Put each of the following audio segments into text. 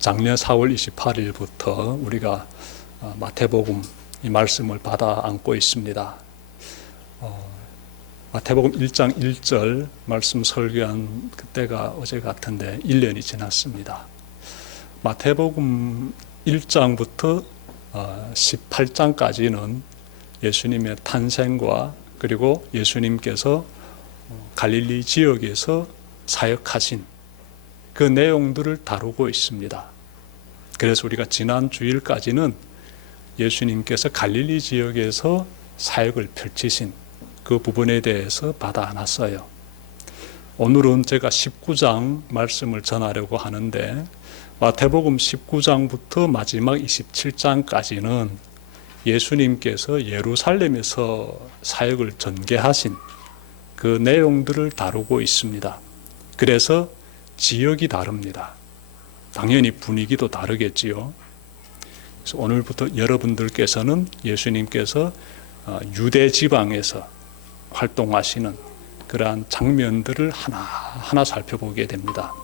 작년 4월 28일부터 우리가 마태복음 이 말씀을 받아 안고 있습니다. 마태복음 1장 1절 말씀 설교한 그때가 어제 같은데 1년이 지났습니다. 마태복음 1장부터 18장까지는 예수님의 탄생과 그리고 예수님께서 갈릴리 지역에서 사역하신 그 내용들을 다루고 있습니다. 그래서 우리가 지난 주일까지는 예수님께서 갈릴리 지역에서 사역을 펼치신 그 부분에 대해서 받아 안았어요. 오늘은 제가 19장 말씀을 전하려고 하는데 마태복음 19장부터 마지막 27장까지는 예수님께서 예루살렘에서 사역을 전개하신 그 내용들을 다루고 있습니다. 그래서 지역이 다릅니다. 당연히 분위기도 다르겠지요. 그래서 오늘부터 여러분들께서는 예수님께서 유대 지방에서 활동하시는 그러한 장면들을 하나하나 살펴보게 됩니다.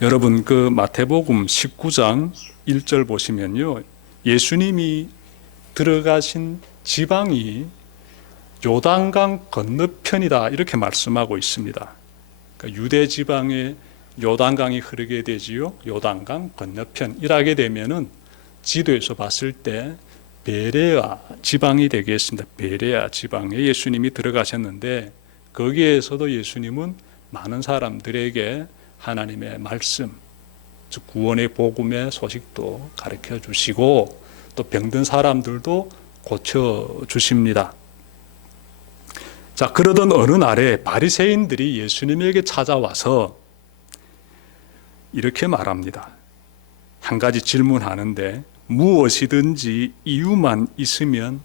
여러분, 그 마태복음 19장 1절 보시면요, 예수님이 들어가신 지방이 요단강 건너편이다 이렇게 말씀하고 있습니다. 그러니까 유대 지방에 요단강이 흐르게 되지요. 요단강 건너편 일하게 되면은 지도에서 봤을 때 베레아 지방이 되겠습니다. 베레아 지방에 예수님이 들어가셨는데 거기에서도 예수님은 많은 사람들에게 하나님의 말씀, 즉 구원의 복음의 소식도 가르쳐 주시고 또 병든 사람들도 고쳐 주십니다. 자, 그러던 어느 날에 바리새인들이 예수님에게 찾아와서 이렇게 말합니다. 한 가지 질문하는데 무엇이든지 이유만 있으면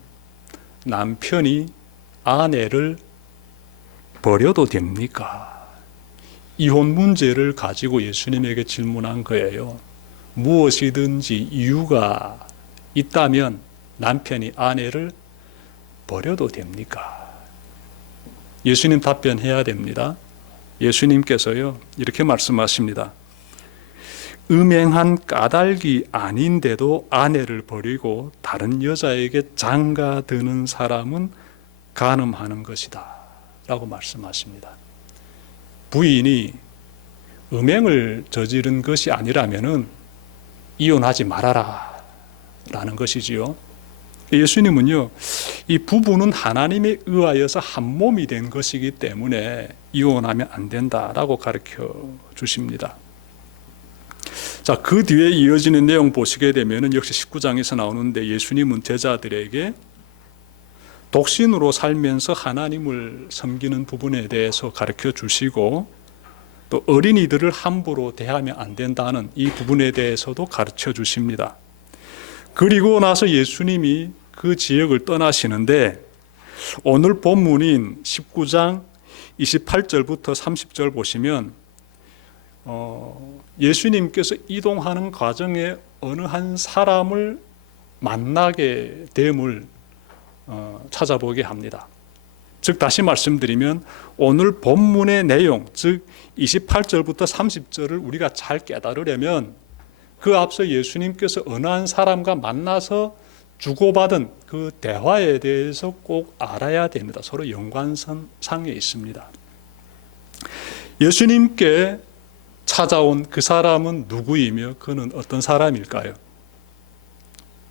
남편이 아내를 버려도 됩니까? 이혼 문제를 가지고 예수님에게 질문한 거예요. 무엇이든지 이유가 있다면 남편이 아내를 버려도 됩니까? 예수님 답변해야 됩니다. 예수님께서요 이렇게 말씀하십니다. 음행한 까닭이 아닌데도 아내를 버리고 다른 여자에게 장가드는 사람은 간음하는 것이다 라고 말씀하십니다. 부인이 음행을 저지른 것이 아니라면은 이혼하지 말아라 라는 것이지요. 예수님은요, 이 부부는 하나님에 의하여서 한 몸이 된 것이기 때문에 이혼하면 안 된다라고 가르쳐 주십니다. 자, 그 뒤에 이어지는 내용 보시게 되면 역시 19장에서 나오는데 예수님은 제자들에게 독신으로 살면서 하나님을 섬기는 부분에 대해서 가르쳐 주시고 또 어린이들을 함부로 대하면 안 된다는 이 부분에 대해서도 가르쳐 주십니다. 그리고 나서 예수님이 그 지역을 떠나시는데 오늘 본문인 19장 28절부터 30절 보시면 예수님께서 이동하는 과정에 어느 한 사람을 만나게 됨을 찾아보게 합니다. 즉 다시 말씀드리면 오늘 본문의 내용, 즉 28절부터 30절을 우리가 잘 깨달으려면 그 앞서 예수님께서 어느 한 사람과 만나서 주고받은 그 대화에 대해서 꼭 알아야 됩니다. 서로 연관성상에 있습니다. 예수님께 찾아온 그 사람은 누구이며 그는 어떤 사람일까요?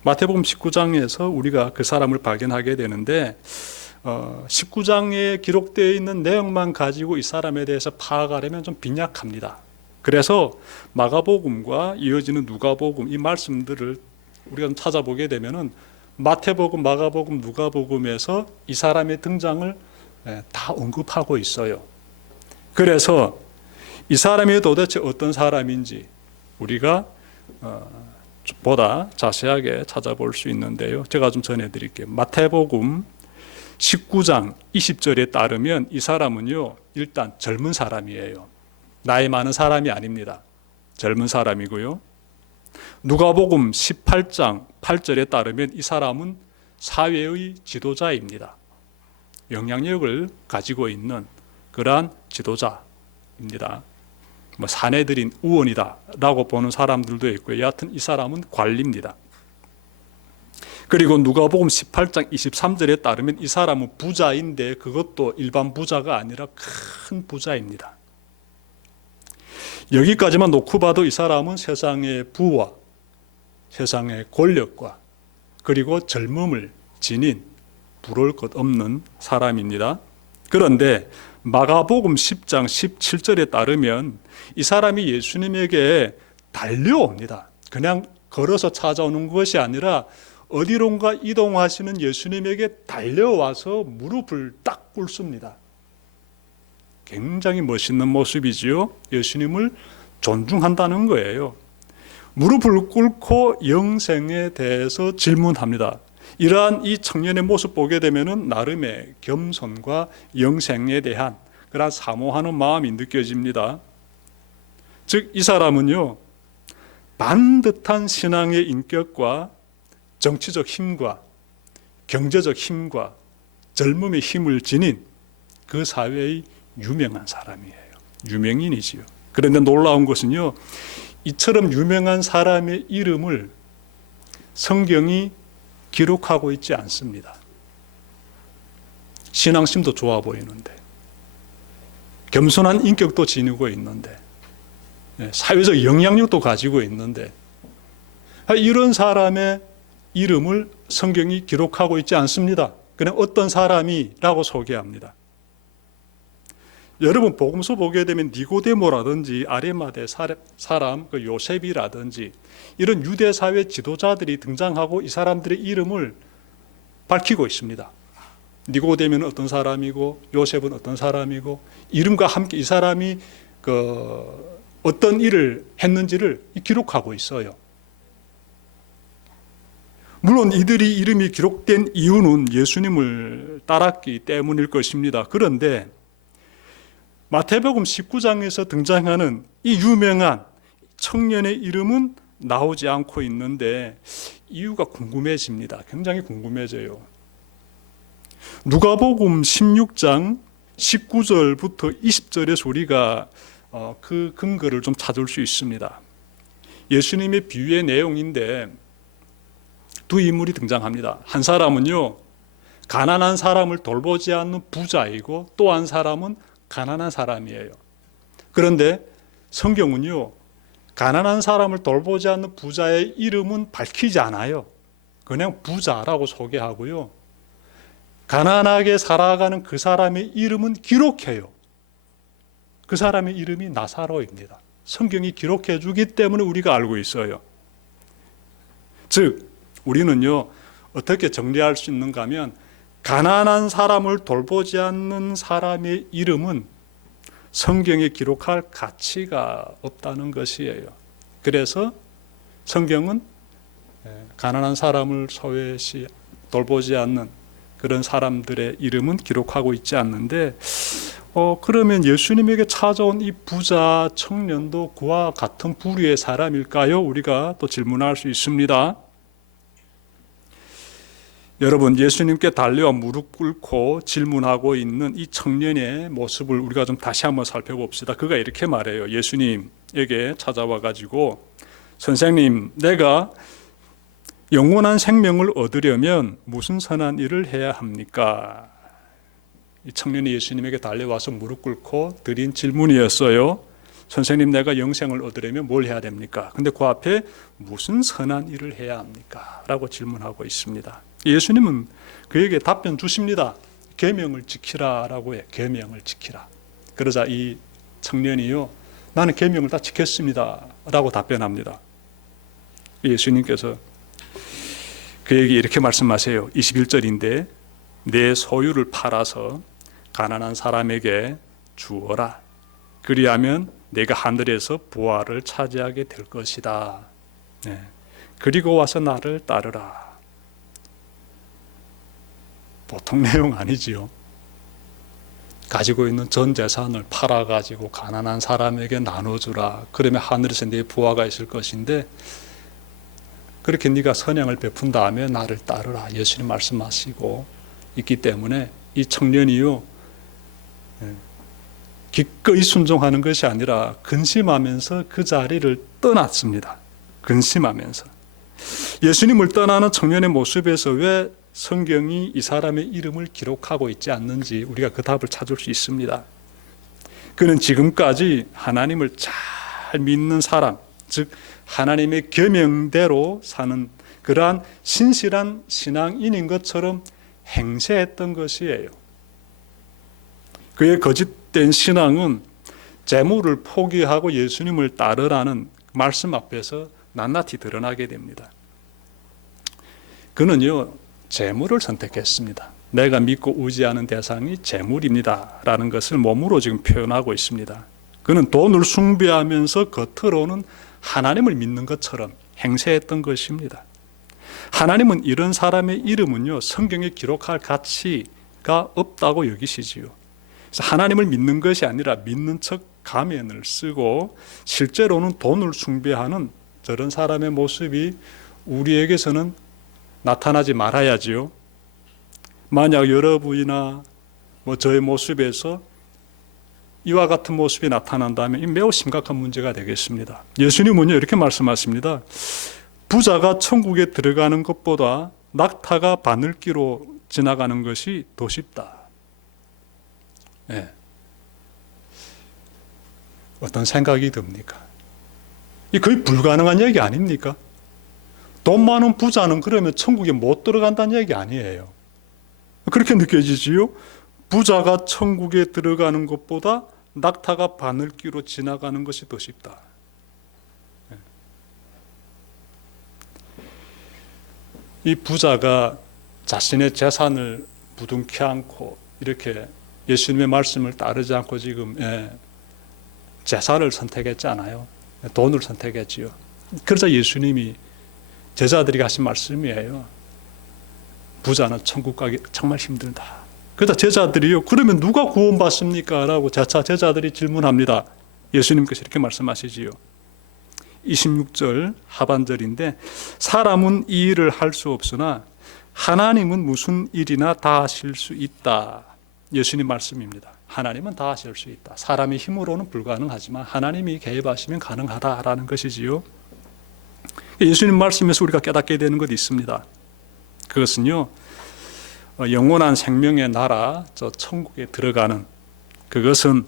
마태복음 19장에서 우리가 그 사람을 발견하게 되는데 19장에 기록되어 있는 내용만 가지고 이 사람에 대해서 파악하려면 좀 빈약합니다. 그래서 마가복음과 이어지는 누가복음 이 말씀들을 우리가 좀 찾아보게 되면은 마태복음, 마가복음, 누가복음에서 이 사람의 등장을 다 언급하고 있어요. 그래서 이 사람이 도대체 어떤 사람인지 우리가 보다 자세하게 찾아볼 수 있는데요. 제가 좀 전해드릴게요. 마태복음 19장 20절에 따르면 이 사람은요 일단 젊은 사람이에요. 나이 많은 사람이 아닙니다. 젊은 사람이고요. 누가복음 18장 8절에 따르면 이 사람은 사회의 지도자입니다. 영향력을 가지고 있는 그러한 지도자입니다. 뭐 사내들인 의원이다라고 보는 사람들도 있고요. 여하튼 이 사람은 관리입니다. 그리고 누가복음 18장 23절에 따르면 이 사람은 부자인데 그것도 일반 부자가 아니라 큰 부자입니다. 여기까지만 놓고 봐도 이 사람은 세상의 부와 세상의 권력과 그리고 젊음을 지닌 부러울 것 없는 사람입니다. 그런데 마가복음 10장 17절에 따르면 이 사람이 예수님에게 달려옵니다. 그냥 걸어서 찾아오는 것이 아니라 어디론가 이동하시는 예수님에게 달려와서 무릎을 딱 꿇습니다. 굉장히 멋있는 모습이지요. 예수님을 존중한다는 거예요. 무릎을 꿇고 영생에 대해서 질문합니다. 이러한 이 청년의 모습 보게 되면은 나름의 겸손과 영생에 대한 그런 사모하는 마음이 느껴집니다. 즉 이 사람은요, 반듯한 신앙의 인격과 정치적 힘과 경제적 힘과 젊음의 힘을 지닌 그 사회의 유명한 사람이에요. 유명인이지요. 그런데 놀라운 것은요, 이처럼 유명한 사람의 이름을 성경이 기록하고 있지 않습니다. 신앙심도 좋아 보이는데, 겸손한 인격도 지니고 있는데, 사회적 영향력도 가지고 있는데, 이런 사람의 이름을 성경이 기록하고 있지 않습니다. 그냥 어떤 사람이라고 소개합니다. 여러분 복음서 보게 되면 니고데모라든지 아리마대 사람 그 요셉이라든지 이런 유대 사회 지도자들이 등장하고 이 사람들의 이름을 밝히고 있습니다. 니고데모는 어떤 사람이고 요셉은 어떤 사람이고 이름과 함께 이 사람이 어떤 일을 했는지를 기록하고 있어요. 물론 이들이 이름이 기록된 이유는 예수님을 따랐기 때문일 것입니다. 그런데 마태복음 19장에서 등장하는 이 유명한 청년의 이름은 나오지 않고 있는데 이유가 궁금해집니다. 굉장히 궁금해져요. 누가복음 16장 19절부터 20절의 우리가 그 근거를 좀 찾을 수 있습니다. 예수님의 비유의 내용인데 두 인물이 등장합니다. 한 사람은요, 가난한 사람을 돌보지 않는 부자이고 또 한 사람은 가난한 사람이에요. 그런데 성경은요, 가난한 사람을 돌보지 않는 부자의 이름은 밝히지 않아요. 그냥 부자라고 소개하고요, 가난하게 살아가는 그 사람의 이름은 기록해요. 그 사람의 이름이 나사로입니다. 성경이 기록해 주기 때문에 우리가 알고 있어요. 즉 우리는요, 어떻게 정리할 수 있는가 하면 가난한 사람을 돌보지 않는 사람의 이름은 성경에 기록할 가치가 없다는 것이에요. 그래서 성경은 가난한 사람을 소외시 돌보지 않는 그런 사람들의 이름은 기록하고 있지 않는데, 그러면 예수님에게 찾아온 이 부자 청년도 그와 같은 부류의 사람일까요? 우리가 또 질문할 수 있습니다. 여러분, 예수님께 달려와 무릎 꿇고 질문하고 있는 이 청년의 모습을 우리가 좀 다시 한번 살펴봅시다. 그가 이렇게 말해요. 예수님에게 찾아와 가지고, 선생님, 내가 영원한 생명을 얻으려면 무슨 선한 일을 해야 합니까? 이 청년이 예수님에게 달려와서 무릎 꿇고 드린 질문이었어요. 선생님, 내가 영생을 얻으려면 뭘 해야 됩니까? 근데 그 앞에 무슨 선한 일을 해야 합니까? 라고 질문하고 있습니다. 예수님은 그에게 답변 주십니다. 계명을 지키라라고 해. 계명을 지키라. 그러자 이 청년이요, 나는 계명을 다 지켰습니다 라고 답변합니다. 예수님께서 그에게 이렇게 말씀하세요. 21절인데 내 소유를 팔아서 가난한 사람에게 주어라. 그리하면 내가 하늘에서 부활을 차지하게 될 것이다. 네. 그리고 와서 나를 따르라. 보통 내용 아니지요. 가지고 있는 전 재산을 팔아가지고 가난한 사람에게 나눠주라. 그러면 하늘에서 네 부하가 있을 것인데, 그렇게 네가 선행을 베푼 다음에 나를 따르라. 예수님 말씀하시고 있기 때문에 이 청년이요, 기꺼이 순종하는 것이 아니라 근심하면서 그 자리를 떠났습니다. 근심하면서. 예수님을 떠나는 청년의 모습에서 왜 성경이 이 사람의 이름을 기록하고 있지 않는지 우리가 그 답을 찾을 수 있습니다. 그는 지금까지 하나님을 잘 믿는 사람, 즉 하나님의 계명대로 사는 그러한 신실한 신앙인인 것처럼 행세했던 것이에요. 그의 거짓된 신앙은 재물을 포기하고 예수님을 따르라는 말씀 앞에서 낱낱이 드러나게 됩니다. 그는요, 재물을 선택했습니다. 내가 믿고 의지하는 대상이 재물입니다 라는 것을 몸으로 지금 표현하고 있습니다. 그는 돈을 숭배하면서 겉으로는 하나님을 믿는 것처럼 행세했던 것입니다. 하나님은 이런 사람의 이름은요, 성경에 기록할 가치가 없다고 여기시지요. 그래서 하나님을 믿는 것이 아니라 믿는 척 가면을 쓰고 실제로는 돈을 숭배하는 저런 사람의 모습이 우리에게서는 나타나지 말아야지요. 만약 여러분이나 저의 모습에서 이와 같은 모습이 나타난다면 이 매우 심각한 문제가 되겠습니다. 예수님은요 이렇게 말씀하십니다. 부자가 천국에 들어가는 것보다 낙타가 바늘기로 지나가는 것이 더 쉽다. 네. 어떤 생각이 듭니까? 이 거의 불가능한 얘기 아닙니까? 돈 많은 부자는 그러면 천국에 못 들어간다는 얘기 아니에요. 그렇게 느껴지지요? 부자가 천국에 들어가는 것보다 낙타가 바늘기로 지나가는 것이 더 쉽다. 이 부자가 자신의 재산을 부둥켜 안고 이렇게 예수님의 말씀을 따르지 않고 지금 재산을 선택했잖아요. 돈을 선택했지요. 그러자 예수님이 제자들이 하신 말씀이에요. 부자는 천국 가기 정말 힘들다. 그러다 제자들이요, 그러면 누가 구원받습니까? 라고 재차 제자들이 질문합니다. 예수님께서 이렇게 말씀하시지요. 26절 하반절인데 사람은 이 일을 할 수 없으나 하나님은 무슨 일이나 다 하실 수 있다. 예수님 말씀입니다. 하나님은 다 하실 수 있다. 사람의 힘으로는 불가능하지만 하나님이 개입하시면 가능하다라는 것이지요. 예수님 말씀에서 우리가 깨닫게 되는 것이 있습니다. 그것은요, 영원한 생명의 나라, 저 천국에 들어가는 그것은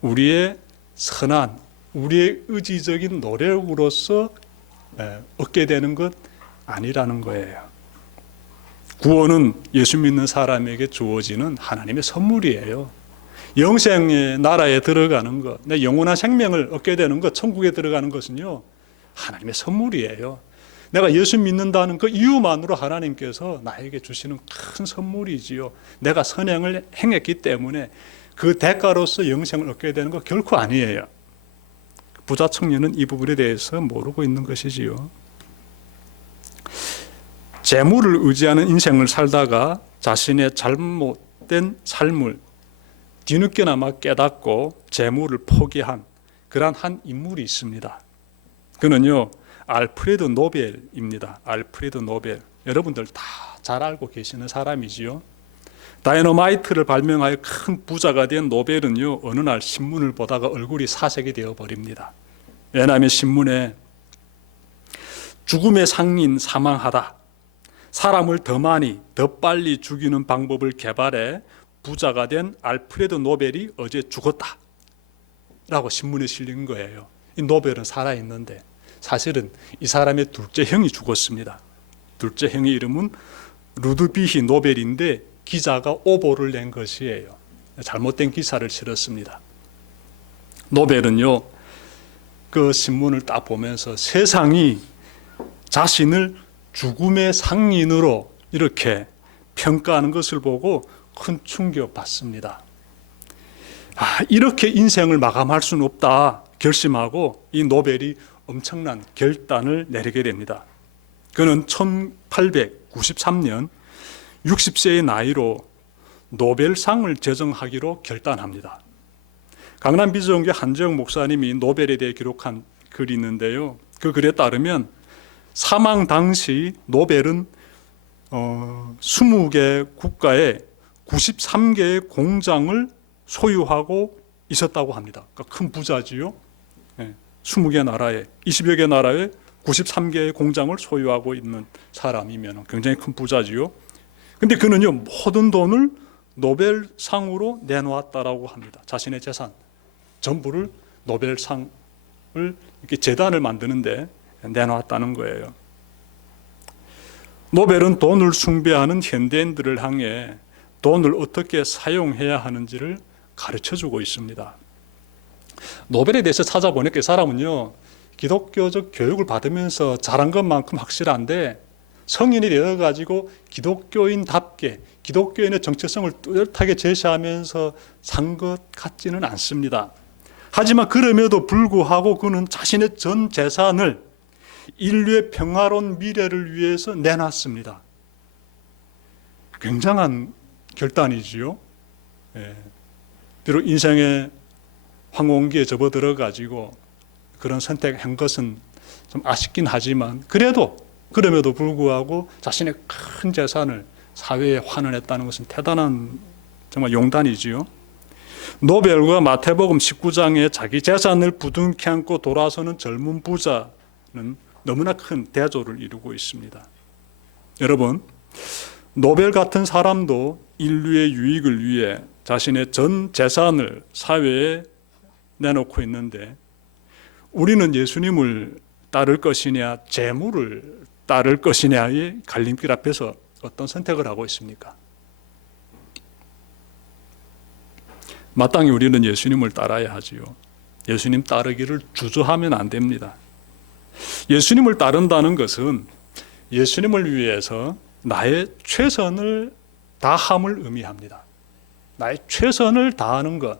우리의 선한, 우리의 의지적인 노력으로서 얻게 되는 것 아니라는 거예요. 구원은 예수 믿는 사람에게 주어지는 하나님의 선물이에요. 영생의 나라에 들어가는 것, 내 영원한 생명을 얻게 되는 것, 천국에 들어가는 것은요, 하나님의 선물이에요. 내가 예수 믿는다는 그 이유만으로 하나님께서 나에게 주시는 큰 선물이지요. 내가 선행을 행했기 때문에 그 대가로서 영생을 얻게 되는 것 결코 아니에요. 부자 청년은 이 부분에 대해서 모르고 있는 것이지요. 재물을 의지하는 인생을 살다가 자신의 잘못된 삶을 뒤늦게나마 깨닫고 재물을 포기한 그러한 한 인물이 있습니다. 그는요, 알프레드 노벨입니다. 알프레드 노벨. 여러분들 다 잘 알고 계시는 사람이지요. 다이너마이트를 발명하여 큰 부자가 된 노벨은요, 어느 날 신문을 보다가 얼굴이 사색이 되어 버립니다. 왜냐하면 신문에 죽음의 상인 사망하다. 사람을 더 많이, 더 빨리 죽이는 방법을 개발해 부자가 된 알프레드 노벨이 어제 죽었다. 라고 신문에 실린 거예요. 이 노벨은 살아있는데 사실은 이 사람의 둘째 형이 죽었습니다. 둘째 형의 이름은 루드비히 노벨인데 기자가 오보를 낸 것이에요. 잘못된 기사를 실었습니다. 노벨은요, 그 신문을 딱 보면서 세상이 자신을 죽음의 상인으로 이렇게 평가하는 것을 보고 큰 충격받습니다. 이렇게 인생을 마감할 수는 없다 결심하고 이 노벨이 엄청난 결단을 내리게 됩니다. 그는 1893년 60세의 나이로 노벨상을 제정하기로 결단합니다. 강남 비전교회 한재영 목사님이 노벨에 대해 기록한 글이 있는데요. 그 글에 따르면 사망 당시 노벨은 20개 국가에 93개의 공장을 소유하고 있었다고 합니다. 그러니까 큰 부자지요. 20개 나라에 20여 개 나라에 93개의 공장을 소유하고 있는 사람이면 굉장히 큰 부자지요. 근데 그는요 모든 돈을 노벨상으로 내놓았다라고 합니다. 자신의 재산 전부를 노벨상을 이렇게 재단을 만드는데 내놓았다는 거예요. 노벨은 돈을 숭배하는 현대인들을 향해 돈을 어떻게 사용해야 하는지를 가르쳐주고 있습니다. 노벨에 대해서 찾아보니까 이 사람은요 기독교적 교육을 받으면서 자란 것만큼 확실한데 성인이 되어가지고 기독교인답게 기독교인의 정체성을 뚜렷하게 제시하면서 산 것 같지는 않습니다. 하지만 그럼에도 불구하고 그는 자신의 전 재산을 인류의 평화로운 미래를 위해서 내놨습니다. 굉장한 결단이지요. 비록 인생의 황혼기에 접어들어가지고 그런 선택한 것은 좀 아쉽긴 하지만 그럼에도 불구하고 자신의 큰 재산을 사회에 환원했다는 것은 대단한 정말 용단이지요. 노벨과 마태복음 19장에 자기 재산을 부둥켜 안고 돌아서는 젊은 부자는 너무나 큰 대조를 이루고 있습니다. 여러분, 노벨 같은 사람도 인류의 유익을 위해 자신의 전 재산을 사회에 내놓고 있는데 우리는 예수님을 따를 것이냐 재물을 따를 것이냐의 갈림길 앞에서 어떤 선택을 하고 있습니까? 마땅히 우리는 예수님을 따라야 하지요. 예수님 따르기를 주저하면 안 됩니다. 예수님을 따른다는 것은 예수님을 위해서 나의 최선을 다함을 의미합니다. 나의 최선을 다하는 것.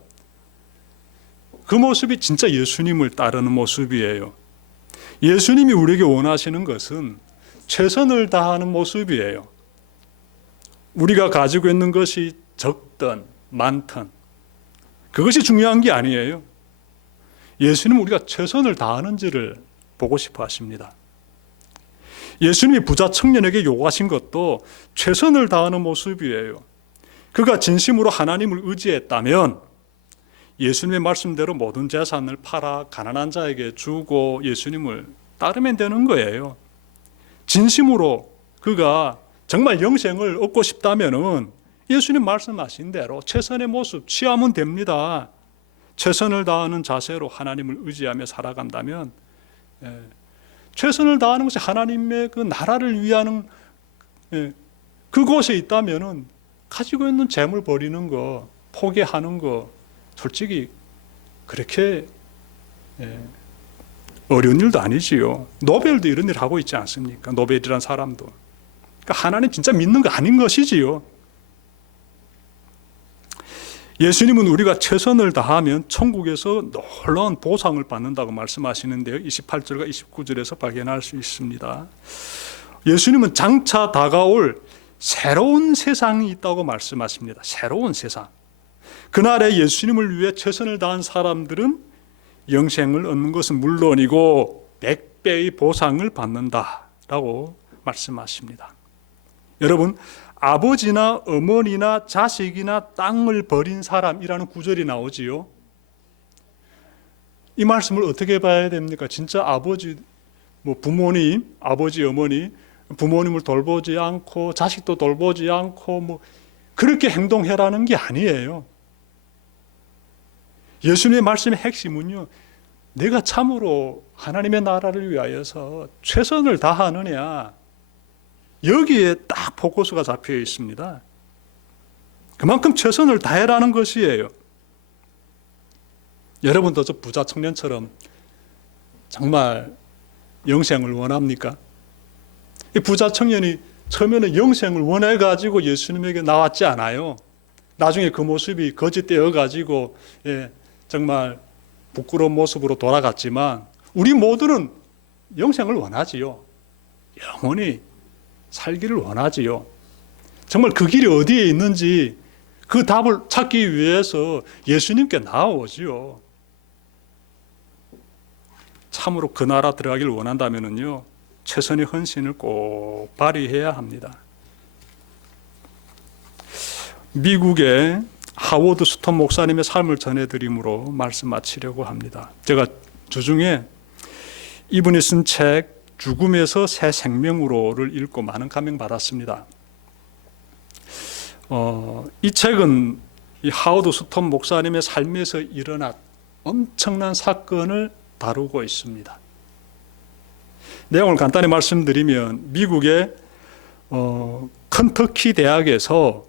그 모습이 진짜 예수님을 따르는 모습이에요. 예수님이 우리에게 원하시는 것은 최선을 다하는 모습이에요. 우리가 가지고 있는 것이 적든 많든 그것이 중요한 게 아니에요. 예수님은 우리가 최선을 다하는지를 보고 싶어 하십니다. 예수님이 부자 청년에게 요구하신 것도 최선을 다하는 모습이에요. 그가 진심으로 하나님을 의지했다면 예수님의 말씀대로 모든 재산을 팔아 가난한 자에게 주고 예수님을 따르면 되는 거예요. 진심으로 그가 정말 영생을 얻고 싶다면 예수님 말씀하신 대로 최선의 모습 취하면 됩니다. 최선을 다하는 자세로 하나님을 의지하며 살아간다면 최선을 다하는 것이 하나님의 그 나라를 위하는 그곳에 있다면 가지고 있는 재물 버리는 거 포기하는 거 솔직히 그렇게 어려운 일도 아니지요. 노벨도 이런 일 하고 있지 않습니까? 노벨이란 사람도. 그러니까 하나님 진짜 믿는 거 아닌 것이지요. 예수님은 우리가 최선을 다하면 천국에서 놀라운 보상을 받는다고 말씀하시는데요. 28절과 29절에서 발견할 수 있습니다. 예수님은 장차 다가올 새로운 세상이 있다고 말씀하십니다. 새로운 세상. 그날에 예수님을 위해 최선을 다한 사람들은 영생을 얻는 것은 물론이고 100배의 보상을 받는다라고 말씀하십니다. 여러분, 아버지나 어머니나 자식이나 땅을 버린 사람이라는 구절이 나오지요. 이 말씀을 어떻게 봐야 됩니까? 진짜 아버지, 부모님, 아버지, 어머니, 부모님을 돌보지 않고 자식도 돌보지 않고 그렇게 행동해라는 게 아니에요. 예수님의 말씀의 핵심은요, 내가 참으로 하나님의 나라를 위하여서 최선을 다하느냐, 여기에 딱 포커스가 잡혀 있습니다. 그만큼 최선을 다해라는 것이에요. 여러분도 저 부자 청년처럼 정말 영생을 원합니까? 이 부자 청년이 처음에는 영생을 원해가지고 예수님에게 나왔지 않아요. 나중에 그 모습이 거짓되어가지고 정말 부끄러운 모습으로 돌아갔지만 우리 모두는 영생을 원하지요. 영원히 살기를 원하지요. 정말 그 길이 어디에 있는지 그 답을 찾기 위해서 예수님께 나아오지요. 참으로 그 나라 들어가기를 원한다면요, 최선의 헌신을 꼭 발휘해야 합니다. 미국의 하워드 스톤 목사님의 삶을 전해드림으로 말씀 마치려고 합니다. 제가 주중에 이분이 쓴 책 죽음에서 새 생명으로를 읽고 많은 감명 받았습니다. 이 책은 이 하워드 스톤 목사님의 삶에서 일어난 엄청난 사건을 다루고 있습니다. 내용을 간단히 말씀드리면 미국의 켄터키 대학에서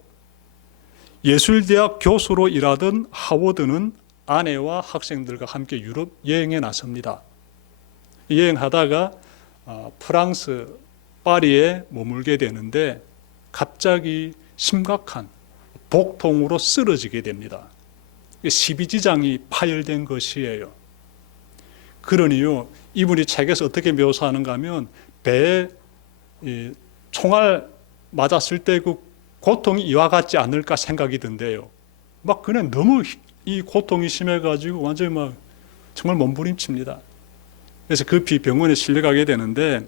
예술대학 교수로 일하던 하워드는 아내와 학생들과 함께 유럽 여행에 나섭니다. 여행하다가 프랑스 파리에 머물게 되는데 갑자기 심각한 복통으로 쓰러지게 됩니다. 12지장이 파열된 것이에요. 그러니요, 이분이 책에서 어떻게 묘사하는가 하면 배에 총알 맞았을 때 그 고통이 이와 같지 않을까 생각이 든대요. 막 그냥 너무 이 고통이 심해가지고 완전히 막 정말 몸부림칩니다. 그래서 급히 병원에 실려가게 되는데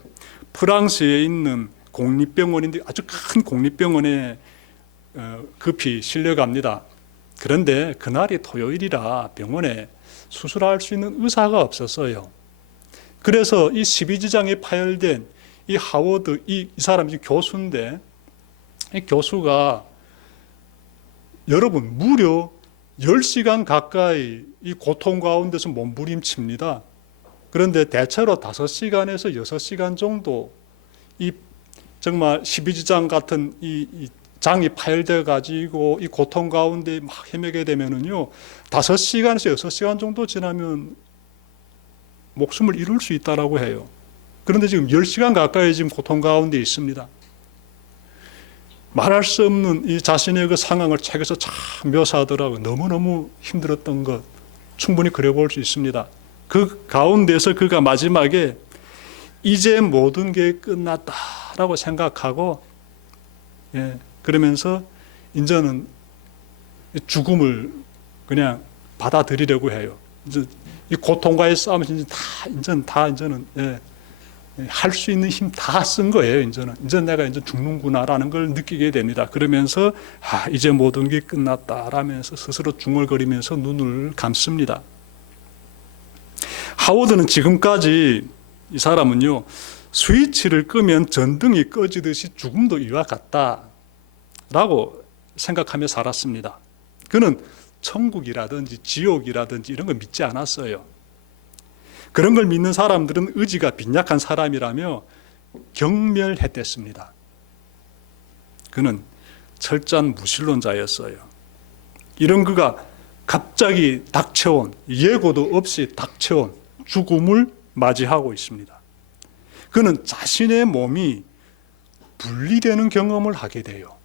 프랑스에 있는 공립병원인데 아주 큰 공립병원에 급히 실려갑니다. 그런데 그날이 토요일이라 병원에 수술할 수 있는 의사가 없었어요. 그래서 이 12지장에 파열된 이 하워드, 이 사람이 교수인데 이 교수가 여러분 무려 10시간 가까이 이 고통 가운데서 몸부림칩니다. 그런데 대체로 5시간에서 6시간 정도 이 정말 12지장 같은 이 장이 파열돼 가지고 이 고통 가운데 막 헤매게 되면은요 5시간에서 6시간 정도 지나면 목숨을 잃을 수 있다라고 해요. 그런데 지금 10시간 가까이 지금 고통 가운데 있습니다. 말할 수 없는 이 자신의 그 상황을 책에서 참 묘사하더라고요. 너무너무 힘들었던 것 충분히 그려볼 수 있습니다. 그 가운데서 그가 마지막에 이제 모든 게 끝났다라고 생각하고 그러면서 이제는 죽음을 그냥 받아들이려고 해요. 이제 이 고통과의 싸움에서 이제는 할 수 있는 힘 다 쓴 거예요. 이제 내가 이제 죽는구나라는 걸 느끼게 됩니다. 그러면서 이제 모든 게 끝났다라면서 스스로 중얼거리면서 눈을 감습니다. 하워드는 지금까지 이 사람은요 스위치를 끄면 전등이 꺼지듯이 죽음도 이와 같다라고 생각하며 살았습니다. 그는 천국이라든지 지옥이라든지 이런 걸 믿지 않았어요. 그런 걸 믿는 사람들은 의지가 빈약한 사람이라며 경멸했댔습니다. 그는 철저한 무신론자였어요. 이런 그가 갑자기 닥쳐온, 예고도 없이 닥쳐온 죽음을 맞이하고 있습니다. 그는 자신의 몸이 분리되는 경험을 하게 돼요.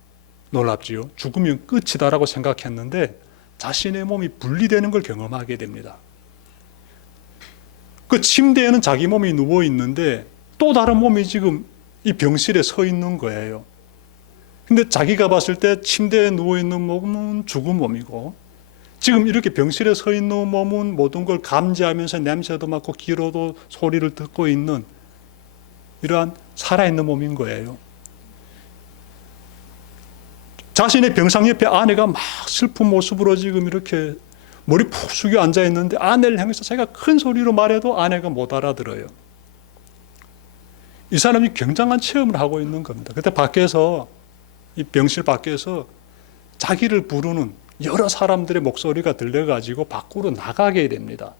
놀랍지요? 죽으면 끝이다라고 생각했는데 자신의 몸이 분리되는 걸 경험하게 됩니다. 그 침대에는 자기 몸이 누워 있는데 또 다른 몸이 지금 이 병실에 서 있는 거예요. 근데 자기가 봤을 때 침대에 누워 있는 몸은 죽은 몸이고 지금 이렇게 병실에 서 있는 몸은 모든 걸 감지하면서 냄새도 맡고 귀로도 소리를 듣고 있는 이러한 살아있는 몸인 거예요. 자신의 병상 옆에 아내가 막 슬픈 모습으로 지금 이렇게 머리 푹 숙여 앉아 있는데 아내를 향해서 자기가 큰 소리로 말해도 아내가 못 알아들어요. 이 사람이 굉장한 체험을 하고 있는 겁니다. 그때 밖에서 이 병실 밖에서 자기를 부르는 여러 사람들의 목소리가 들려가지고 밖으로 나가게 됩니다.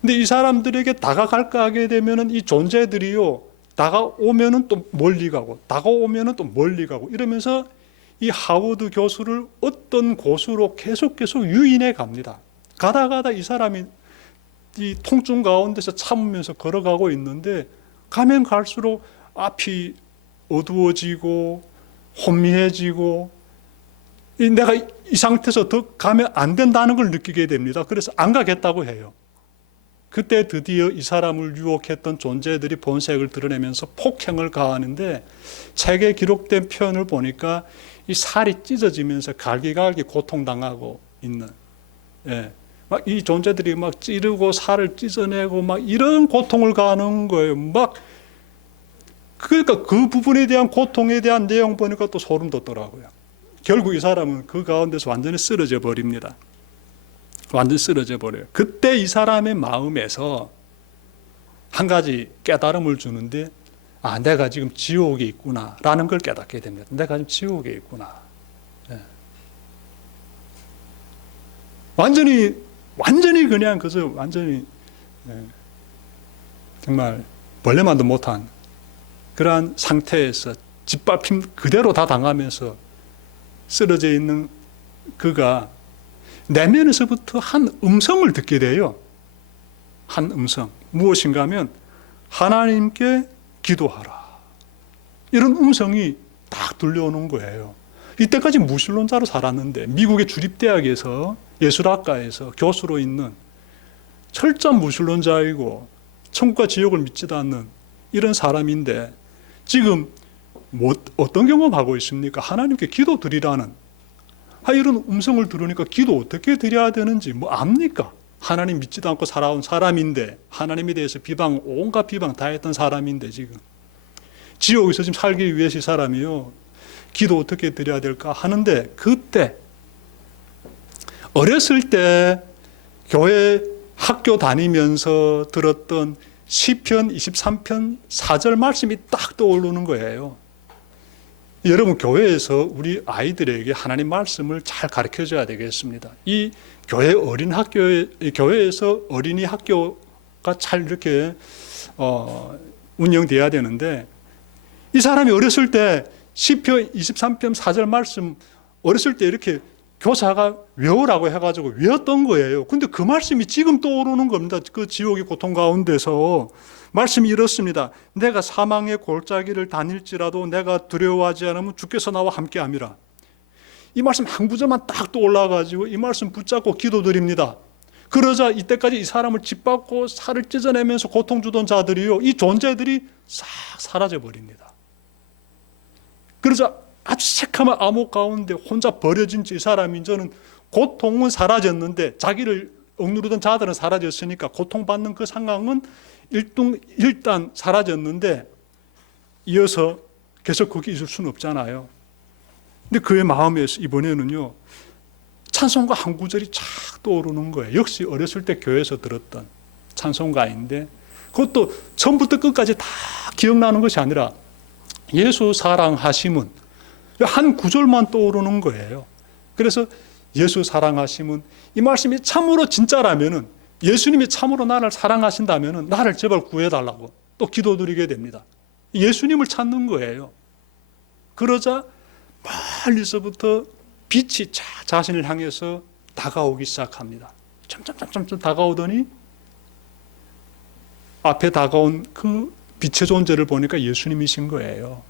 근데 이 사람들에게 다가갈까 하게 되면은 이 존재들이요 다가오면은 또 멀리 가고 다가오면은 또 멀리 가고 이러면서 이 하워드 교수를 어떤 곳으로 계속 유인해 갑니다. 가다 이 사람이 이 통증 가운데서 참으면서 걸어가고 있는데 가면 갈수록 앞이 어두워지고 혼미해지고 내가 이 상태에서 더 가면 안 된다는 걸 느끼게 됩니다. 그래서 안 가겠다고 해요. 그때 드디어 이 사람을 유혹했던 존재들이 본색을 드러내면서 폭행을 가하는데 책에 기록된 표현을 보니까 이 살이 찢어지면서 갈기갈기 고통당하고 있는 막 이 존재들이 막 찌르고 살을 찢어내고 막 이런 고통을 가하는 거예요. 막 그러니까 그 부분에 대한 고통에 대한 내용 보니까 또 소름 돋더라고요. 결국 이 사람은 그 가운데서 완전히 쓰러져 버립니다. 완전히 쓰러져 버려요. 그때 이 사람의 마음에서 한 가지 깨달음을 주는데, 아, 내가 지금 지옥에 있구나 라는 걸 깨닫게 됩니다. 내가 지금 지옥에 있구나. 예. 완전히 그냥 그저 완전히 정말 벌레만도 못한 그러한 상태에서 짓밟힘 그대로 다 당하면서 쓰러져 있는 그가 내면에서부터 한 음성을 듣게 돼요. 한 음성. 무엇인가 하면 하나님께 기도하라. 이런 음성이 딱 들려오는 거예요. 이때까지 무신론자로 살았는데 미국의 주립대학에서 예술학과에서 교수로 있는 철저한 무신론자이고 천국과 지옥을 믿지도 않는 이런 사람인데 지금 어떤 경험하고 있습니까? 하나님께 기도 드리라는 이런 음성을 들으니까 기도 어떻게 드려야 되는지 뭐 압니까? 하나님 믿지도 않고 살아온 사람인데, 하나님에 대해서 온갖 비방 다 했던 사람인데, 지금 지옥에서 지금 살기 위해서 이 사람이요, 기도 어떻게 드려야 될까 하는데, 그때 어렸을 때 교회 학교 다니면서 들었던 시편 23편 4절 말씀이 딱 떠오르는 거예요. 여러분, 교회에서 우리 아이들에게 하나님 말씀을 잘 가르쳐 줘야 되겠습니다. 이 교회에서 어린이 학교가 잘 이렇게 운영돼야 되는데, 이 사람이 어렸을 때 시편 23편 4절 말씀 어렸을 때 이렇게 교사가 외우라고 해가지고 외웠던 거예요. 근데 그 말씀이 지금 떠오르는 겁니다. 그 지옥의 고통 가운데서 말씀이 이렇습니다. 내가 사망의 골짜기를 다닐지라도 내가 두려워하지 않으면 주께서 나와 함께함이라. 이 말씀 한 구절만 딱 떠올라가지고 이 말씀 붙잡고 기도드립니다. 그러자 이때까지 이 사람을 짓밟고 살을 찢어내면서 고통 주던 자들이요, 이 존재들이 싹 사라져 버립니다. 그러자 아주 새카만 암흑 가운데 혼자 버려진 이 사람인 저는 고통은 사라졌는데, 자기를 억누르던 자들은 사라졌으니까 고통받는 그 상황은 일단 사라졌는데 이어서 계속 거기 있을 수는 없잖아요. 근데 그의 마음에서 이번에는요, 찬송가 한 구절이 착 떠오르는 거예요. 역시 어렸을 때 교회에서 들었던 찬송가인데, 그것도 처음부터 끝까지 다 기억나는 것이 아니라 예수 사랑하심은 한 구절만 떠오르는 거예요. 그래서 예수 사랑하심은, 이 말씀이 참으로 진짜라면은, 예수님이 참으로 나를 사랑하신다면은 나를 제발 구해달라고 또 기도드리게 됩니다. 예수님을 찾는 거예요. 그러자 멀리서부터 빛이 자신을 향해서 다가오기 시작합니다. 점점 다가오더니 앞에 다가온 그 빛의 존재를 보니까 예수님이신 거예요.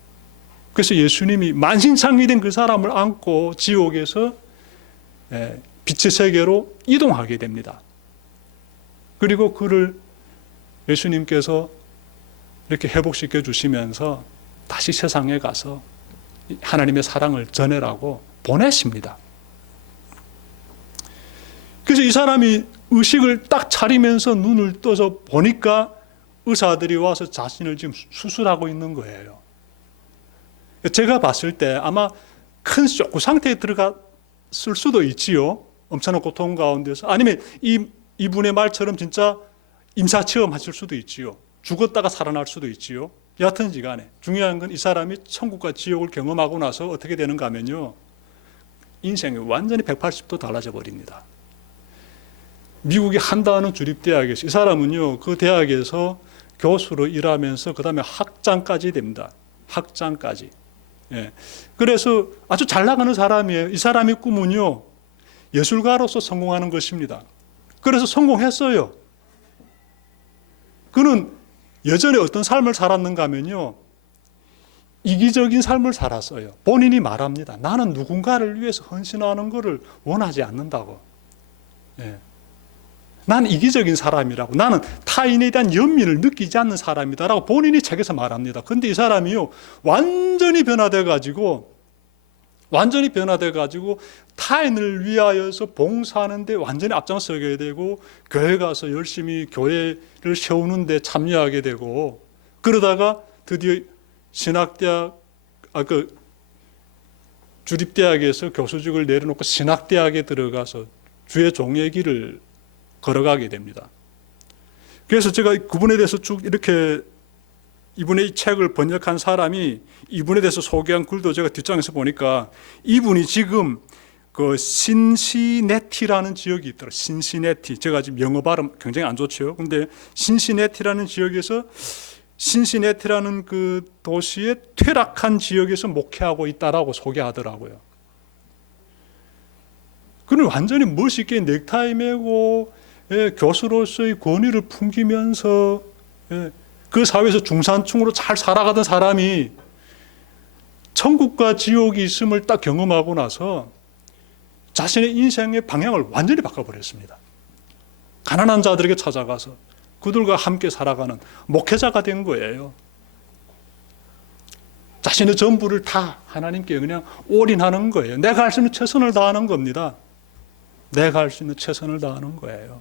그래서 예수님이 만신창이 된 그 사람을 안고 지옥에서 빛의 세계로 이동하게 됩니다. 그리고 그를 예수님께서 이렇게 회복시켜 주시면서 다시 세상에 가서 하나님의 사랑을 전해라고 보내십니다. 그래서 이 사람이 의식을 딱 차리면서 눈을 떠서 보니까 의사들이 와서 자신을 지금 수술하고 있는 거예요. 제가 봤을 때 아마 큰 쇼크 상태에 들어갔을 수도 있지요. 엄청난 고통 가운데서. 아니면 이분의 말처럼 진짜 임사체험 하실 수도 있지요. 죽었다가 살아날 수도 있지요. 여하튼지 간에 중요한 건 이 사람이 천국과 지옥을 경험하고 나서 어떻게 되는가 하면요, 인생이 완전히 180도 달라져 버립니다. 미국의 한다는 주립대학에서 이 사람은요, 그 대학에서 교수로 일하면서 그 다음에 학장까지 됩니다. 학장까지. 예. 그래서 아주 잘 나가는 사람이에요. 이 사람의 꿈은요, 예술가로서 성공하는 것입니다. 그래서 성공했어요. 그는 예전에 어떤 삶을 살았는가 하면요, 이기적인 삶을 살았어요. 본인이 말합니다. 나는 누군가를 위해서 헌신하는 것을 원하지 않는다고. 예. 나는 이기적인 사람이라고, 나는 타인에 대한 연민을 느끼지 않는 사람이다라고 본인이 책에서 말합니다. 그런데 이 사람이요, 완전히 변화돼가지고 타인을 위하여서 봉사하는데 완전히 앞장서게 되고, 교회 가서 열심히 교회를 세우는데 참여하게 되고, 그러다가 드디어 신학대학 주립대학에서 교수직을 내려놓고 신학대학에 들어가서 주의 종의 길을 걸어가게 됩니다. 그래서 제가 그분에 대해서 쭉 이렇게 이분의 이 책을 번역한 사람이 이분에 대해서 소개한 글도 제가 뒷장에서 보니까 이분이 지금 그 신시내티라는 지역이 있더라고요. 신시내티. 제가 지금 영어 발음 굉장히 안 좋죠. 근데 신시내티라는 지역에서 신시내티라는 그 도시의 퇴락한 지역에서 목회하고 있다라고 소개하더라고요. 그는 완전히 멋있게 넥타이 메고 교수로서의 권위를 풍기면서 그 사회에서 중산층으로 잘 살아가던 사람이 천국과 지옥이 있음을 딱 경험하고 나서 자신의 인생의 방향을 완전히 바꿔버렸습니다. 가난한 자들에게 찾아가서 그들과 함께 살아가는 목회자가 된 거예요. 자신의 전부를 다 하나님께 그냥 올인하는 거예요. 내가 할 수 있는 최선을 다하는 겁니다. 내가 할 수 있는 최선을 다하는 거예요.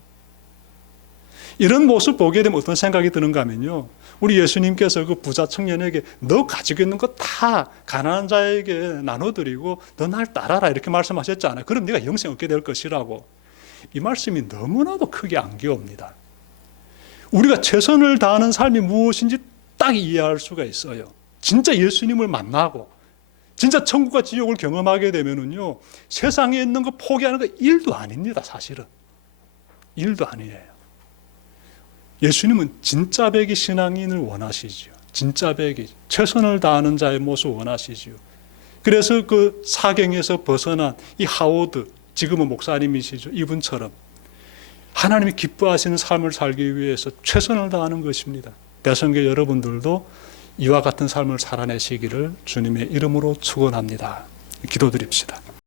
이런 모습 보게 되면 어떤 생각이 드는가 하면요, 우리 예수님께서 그 부자 청년에게 너 가지고 있는 거 다 가난한 자에게 나눠드리고 너 날 따라라 이렇게 말씀하셨잖아요. 그럼 네가 영생 얻게 될 것이라고. 이 말씀이 너무나도 크게 안겨옵니다. 우리가 최선을 다하는 삶이 무엇인지 딱 이해할 수가 있어요. 진짜 예수님을 만나고 진짜 천국과 지옥을 경험하게 되면은요, 세상에 있는 거 포기하는 거 1도 아닙니다. 사실은 1도 아니에요. 예수님은 진짜 백이 신앙인을 원하시죠. 진짜 백이 최선을 다하는 자의 모습을 원하시죠. 그래서 그 사경에서 벗어난 이 하워드, 지금은 목사님이시죠. 이분처럼 하나님이 기뻐하시는 삶을 살기 위해서 최선을 다하는 것입니다. 대성교 여러분들도 이와 같은 삶을 살아내시기를 주님의 이름으로 축원합니다. 기도드립시다.